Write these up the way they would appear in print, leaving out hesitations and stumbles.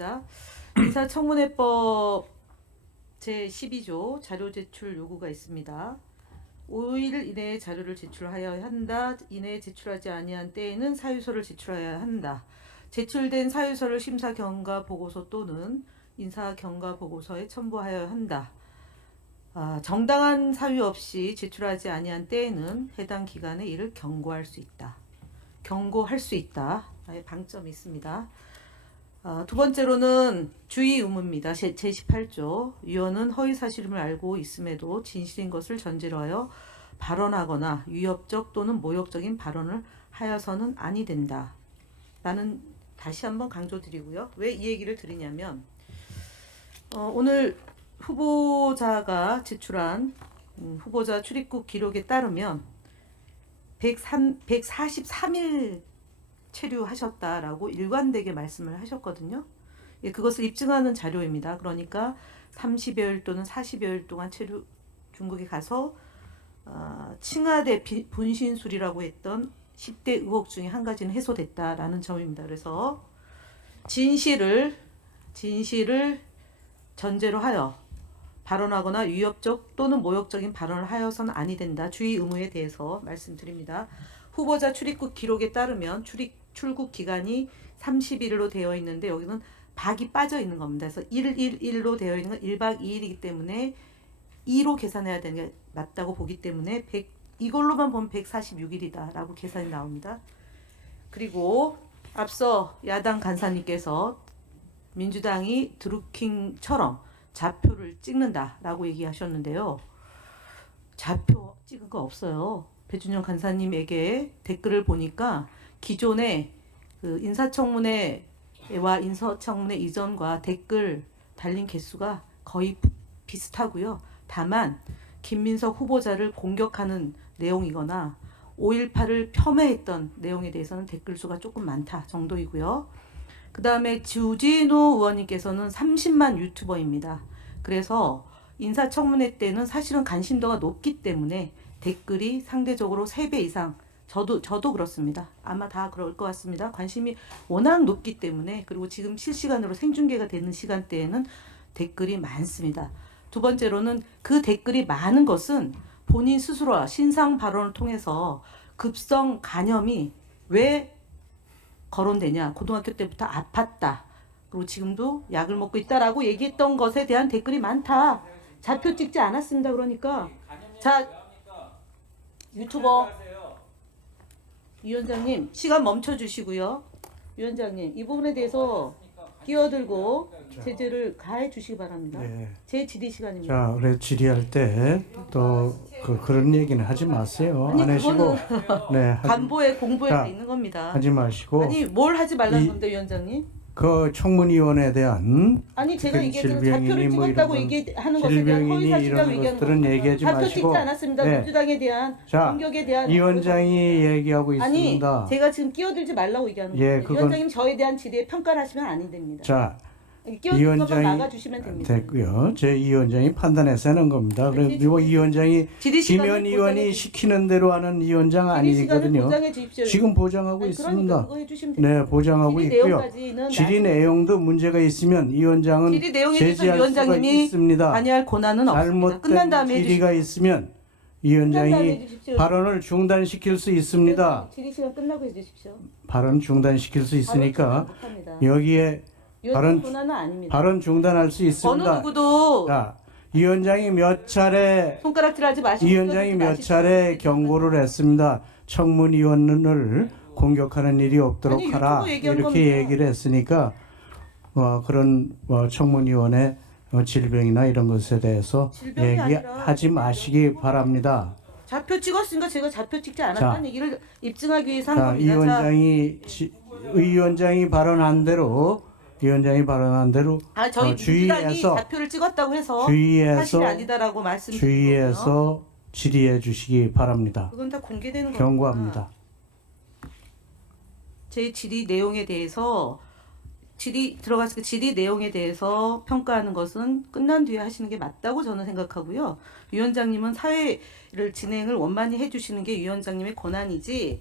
있습니다. 인사청문회법 제12조 자료 제출 요구가 있습니다. 5일 이내에 자료를 제출하여야 한다. 이내에 제출하지 아니한 때에는 사유서를 제출하여야 한다. 제출된 사유서를 심사 경과 보고서 또는 인사 경과 보고서에 첨부하여야 한다. 정당한 사유 없이 제출하지 아니한 때에는 해당 기관에 이를 경고할 수 있다. 경고할 수 있다. 방점이 있습니다. 두 번째로는 주의 의무입니다. 제18조 위원은 허위 사실임을 알고 있음에도 진실인 것을 전제로 하여 발언하거나 위협적 또는 모욕적인 발언을 하여서는 아니 된다. 라는 다시 한번 강조드리고요. 왜 이 얘기를 드리냐면 오늘 후보자가 제출한 후보자 출입국 기록에 따르면 143일 체류하셨다라고 일관되게 말씀을 하셨거든요. 예, 그것을 입증하는 자료입니다. 그러니까 30여일 또는 40여일 동안 중국에 가서 칭하대 분신술이라고 했던 10대 의혹 중에 한 가지는 해소됐다라는 점입니다. 그래서 진실을 전제로 하여 발언하거나 위협적 또는 모욕적인 발언을 하여서는 아니 된다. 주의 의무에 대해서 말씀드립니다. 후보자 출입국 기록에 따르면 출국 기간이 30일로 되어 있는데 여기는 박이 빠져 있는 겁니다. 그래서 1로 되어 있는 건 1박 2일이기 때문에 2로 계산해야 되는 게 맞다고 보기 때문에 이걸로만 보면 146일이다 라고 계산이 나옵니다. 그리고 앞서 야당 간사님께서 민주당이 드루킹처럼 좌표를 찍는다 라고 얘기하셨는데요. 좌표 찍은 거 없어요. 배준영 간사님에게 댓글을 보니까 기존의 그 인사청문회와 인사청문회 이전과 댓글 달린 개수가 거의 비슷하고요. 다만 김민석 후보자를 공격하는 내용이거나 5.18을 폄훼했던 내용에 대해서는 댓글 수가 조금 많다 정도이고요. 그 다음에 주진우 의원님께서는 30만 유튜버입니다. 그래서 인사청문회 때는 사실은 관심도가 높기 때문에 댓글이 상대적으로 3배 이상 저도 그렇습니다. 아마 다 그럴 것 같습니다. 관심이 워낙 높기 때문에 그리고 지금 실시간으로 생중계가 되는 시간대에는 댓글이 많습니다. 두 번째로는 그 댓글이 많은 것은 본인 스스로와 신상 발언을 통해서 급성 간염이 왜 거론되냐. 고등학교 때부터 아팠다. 그리고 지금도 약을 먹고 있다라고 얘기했던 것에 대한 댓글이 많다. 좌표 찍지 않았습니다. 그러니까 자 유튜버 위원장님 시간 멈춰 주시고요. 위원장님 이 부분에 대해서 끼어들고 제재를 가해 주시기 바랍니다. 네. 제 질의 시간입니다. 자, 그래 질의할 때 또 그런 얘기는 하지 마세요. 아니, 안 하시고 네, 간보에 공보에 자, 돼 있는 겁니다. 하지 마시고 아니 뭘 하지 말라는 건데 위원장님? 그 청문위원에 대한 아니 제가 그 얘기했잖아요. 질병이니 좌표를 뭐 찍었다고 이런 얘기하는 것에 대한 허위 질병이니 사실이라고 이런 얘기하는 것들은 겁니다. 얘기하지 좌표 마시고 찍지 않았습니다. 네. 민주당에 대한 자, 공격에 대한 위원장이 얘기하고 아니 있습니다. 제가 지금 끼어들지 말라고 얘기하는 예, 거예요. 그건- 위원장님 저에 대한 질의에 평가를 하시면 안 됩니다. 자, 끼어드는 것만 위원장이 막아주시면 됩니다. 됐고요. 제 위원장이 판단해서 하는 겁니다. 그래서 질의 이 위원장이 질의 시간을 김현 의원이 보장해 시키는 대로 하는 위원장 질의 시간을 아니거든요. 보장해 주십시오. 지금 보장하고 아니, 있습니다. 그러니까 그거 해주시면 됩니다. 네, 보장하고 질의 있고요. 내용까지는 질의 내용도 문제가 있으면 위원장은 질의 내용에 대해서 제지할 수가 위원장님이 있습니다. 관여할 권한은 없습니다. 끝난 잘못된 다음에 해주십시오. 질의가 있으면 끝난 다음에 위원장이 해주십시오. 발언을 중단시킬 수 있습니다. 질의 시간 끝나고 해주십시오. 발언 중단시킬 수 있으니까 발언 못합니다. 여기에 위원장 발언- 권한은 아닙니다. 발언 중단할 수 어느 있습니다. 누구도 자, 위원장이 몇 차례 손가락질하지 마시고 위원장이 몇 끼어들지 차례 마십시오. 경고를 했습니다. 청문위원을 공격하는 일이 없도록 아니, 하라 유튜브 얘기한 이렇게 겁니다. 얘기를 했으니까 그런 청문위원의 질병이나 이런 것에 대해서 질병이 얘기하지 아니라 마시기 바랍니다. 좌표 찍었으니까 제가 좌표 찍지 않았다는 자. 얘기를 입증하기 위해서 한 자, 겁니다. 위원장이 발언한 대로 저희 민주당이 주의해서 좌표를 찍었다고 해서 주의해서 사실이 아니다라고 말씀드린 거고요. 주의해서 질의해 주시기 바랍니다. 그건 다 공개되는 겁니다. 경고합니다. 제 질의 내용에 대해서 들어갔을 때 질의 내용에 대해서 평가하는 것은 끝난 뒤에 하시는 게 맞다고 저는 생각하고요. 위원장님은 사회를 진행을 원만히 해주시는 게 위원장님의 권한이지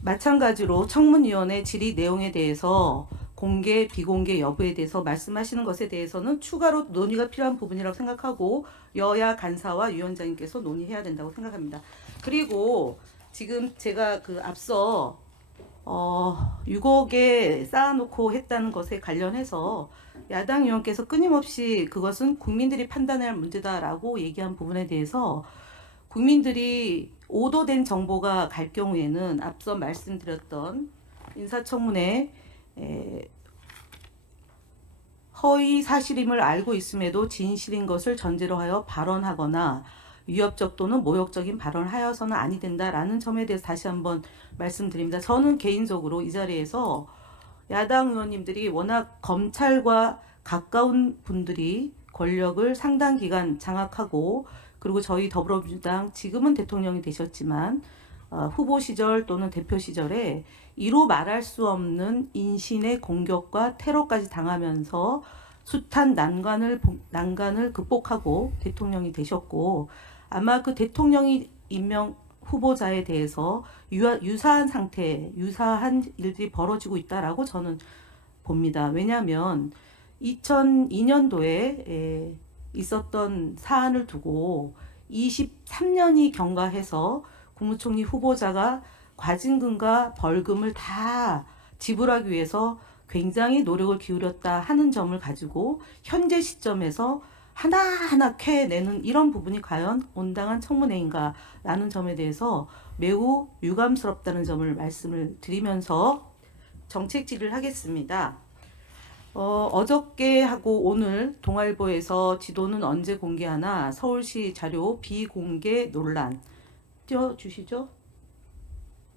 마찬가지로 청문위원회 질의 내용에 대해서 공개, 비공개 여부에 대해서 말씀하시는 것에 대해서는 추가로 논의가 필요한 부분이라고 생각하고 여야 간사와 위원장님께서 논의해야 된다고 생각합니다. 그리고 지금 제가 그 앞서 6억에 쌓아놓고 했다는 것에 관련해서 야당 의원께서 끊임없이 그것은 국민들이 판단해야 할 문제다라고 얘기한 부분에 대해서 국민들이 오도된 정보가 갈 경우에는 앞서 말씀드렸던 인사청문회 허위 사실임을 알고 있음에도 진실인 것을 전제로 하여 발언하거나 위협적 또는 모욕적인 발언을 하여서는 아니 된다라는 점에 대해서 다시 한번 말씀드립니다. 저는 개인적으로 이 자리에서 야당 의원님들이 워낙 검찰과 가까운 분들이 권력을 상당 기간 장악하고 그리고 저희 더불어민주당 지금은 대통령이 되셨지만 후보 시절 또는 대표 시절에 이루 말할 수 없는 인신의 공격과 테러까지 당하면서 숱한 난관을 극복하고 대통령이 되셨고 아마 그 대통령이 임명 후보자에 대해서 유사한 일들이 벌어지고 있다라고 저는 봅니다. 왜냐하면 2002년도에 있었던 사안을 두고 23년이 경과해서 국무총리 후보자가 과징금과 벌금을 다 지불하기 위해서 굉장히 노력을 기울였다 하는 점을 가지고 현재 시점에서 하나하나 캐내는 이런 부분이 과연 온당한 청문회인가라는 점에 대해서 매우 유감스럽다는 점을 말씀을 드리면서 정책 질의를 하겠습니다. 어저께 하고 오늘 동아일보에서 지도는 언제 공개하나 서울시 자료 비공개 논란 띄워주시죠.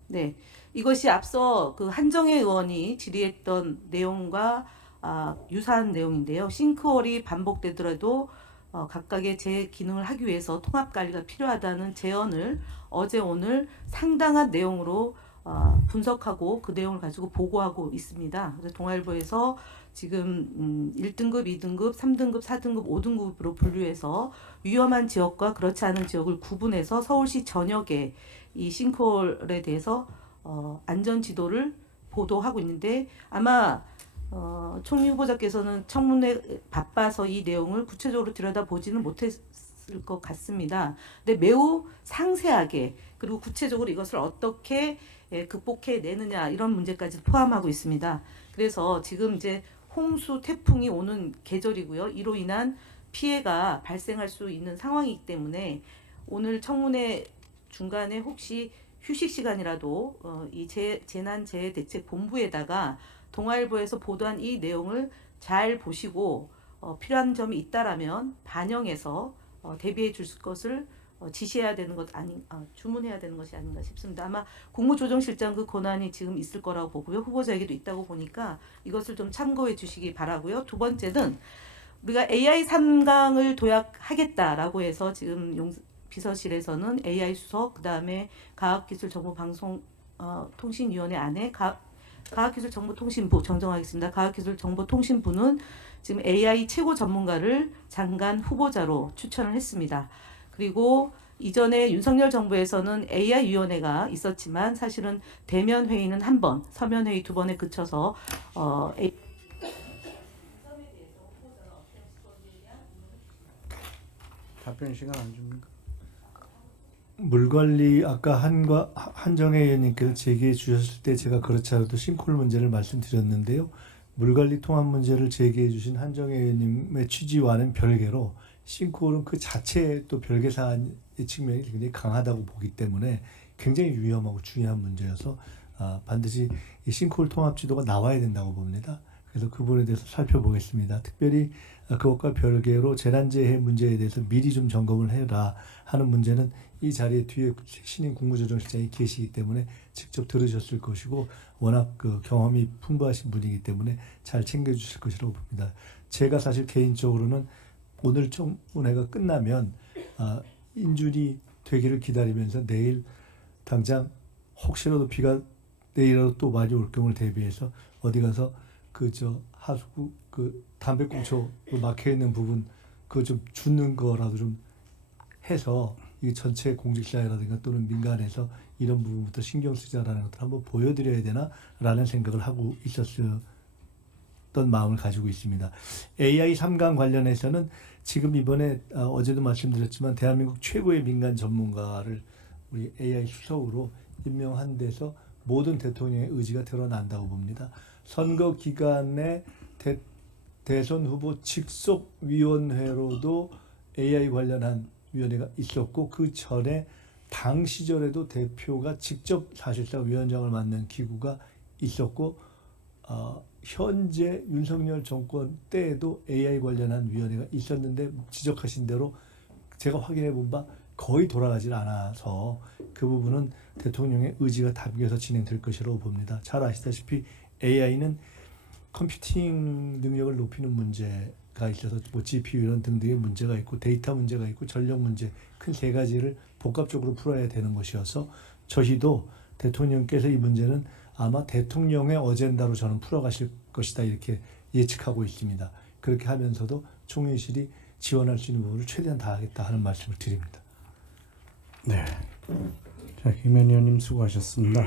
네, 이것이 앞서 그 한정혜 의원이 질의했던 내용과 유사한 내용인데요. 싱크홀이 반복되더라도 각각의 제 기능을 하기 위해서 통합 관리가 필요하다는 제언을 어제 오늘 상당한 내용으로 분석하고 그 내용을 가지고 보고하고 있습니다. 그래서 동아일보에서 지금 1등급, 2등급, 3등급, 4등급, 5등급으로 분류해서 위험한 지역과 그렇지 않은 지역을 구분해서 서울시 전역에 이 싱크홀에 대해서 안전 지도를 보도하고 있는데 아마 총리 후보자께서는 청문회 바빠서 이 내용을 구체적으로 들여다보지는 못했을 것 같습니다. 근데 매우 상세하게 그리고 구체적으로 이것을 어떻게 극복해 내느냐 이런 문제까지 포함하고 있습니다. 그래서 지금 이제 홍수 태풍이 오는 계절이고요. 이로 인한 피해가 발생할 수 있는 상황이기 때문에 오늘 청문회 중간에 혹시 휴식 시간이라도 이 재난재해대책본부에다가 동아일보에서 보도한 이 내용을 잘 보시고 필요한 점이 있다라면 반영해서 대비해 줄 것을 지시해야 되는 것 주문해야 되는 것이 아닌가 싶습니다. 아마 국무조정실장 그 권한이 지금 있을 거라고 보고요. 후보자에게도 있다고 보니까 이것을 좀 참고해 주시기 바라고요. 두 번째는 우리가 AI 3강을 도약하겠다라고 해서 지금 비서실에서는 AI 수석, 그다음에 과학기술정보방송통신위원회 안에 과학기술정보통신부 정정하겠습니다. 과학기술정보통신부는 지금 AI 최고 전문가를 장관 후보자로 추천을 했습니다. 그리고 이전에 윤석열 정부에서는 AI위원회가 있었지만 사실은 대면 회의는 한 번, 서면 회의 두 번에 그쳐서 답변 시간 안 줍니까? 물관리 아까 한정혜 의원님께서 제기해 주셨을 때 제가 그렇지 않아도 싱크홀 문제를 말씀드렸는데요. 물관리 통합 문제를 제기해 주신 한정혜 의원님의 취지와는 별개로 싱크홀은 그 자체의 또 별개 사안의 측면이 굉장히 강하다고 보기 때문에 굉장히 위험하고 중요한 문제여서 반드시 이 싱크홀 통합 지도가 나와야 된다고 봅니다. 그래서 그 부분에 대해서 살펴보겠습니다. 특별히 그것과 별개로 재난재해 문제에 대해서 미리 좀 점검을 해라 하는 문제는 이 자리에 뒤에 신임 국무조정실장이 계시기 때문에 직접 들으셨을 것이고 워낙 그 경험이 풍부하신 분이기 때문에 잘 챙겨주실 것이라고 봅니다. 제가 사실 개인적으로는 오늘 청문회가 끝나면 인준이 되기를 기다리면서 내일 당장 혹시라도 비가 내일이라도 또 많이 올 경우를 대비해서 어디 가서 하수구 담배꽁초 막혀 있는 부분 그거 좀 줍는 거라도 좀 해서 이 전체 공직자라든가 또는 민간에서 이런 부분부터 신경 쓰자라는 것을 한번 보여드려야 되나라는 생각을 하고 있었습니다. 어떤 마음을 가지고 있습니다. AI 3강 관련해서는 지금 이번에 어제도 말씀드렸지만 대한민국 최고의 민간 전문가를 우리 AI 수석으로 임명한 데서 모든 대통령의 의지가 드러난다고 봅니다. 선거 기간에 대선 후보 직속위원회로도 AI 관련한 위원회가 있었고 그 전에 당 시절에도 대표가 직접 사실상 위원장을 맡는 기구가 있었고 현재 윤석열 정권 때에도 AI 관련한 위원회가 있었는데 지적하신 대로 제가 확인해 본 바 거의 돌아가질 않아서 그 부분은 대통령의 의지가 담겨서 진행될 것이라고 봅니다. 잘 아시다시피 AI는 컴퓨팅 능력을 높이는 문제가 있어서 뭐 GPU 이런 등등의 문제가 있고 데이터 문제가 있고 전력 문제 큰 세 가지를 복합적으로 풀어야 되는 것이어서 저희도 대통령께서 이 문제는 아마 대통령의 어젠다로 저는 풀어가실 것이다 이렇게 예측하고 있습니다. 그렇게 하면서도 총회실이 지원할 수 있는 부분을 최대한 다하겠다 하는 말씀을 드립니다. 네. 자, 김현 의원님 수고하셨습니다.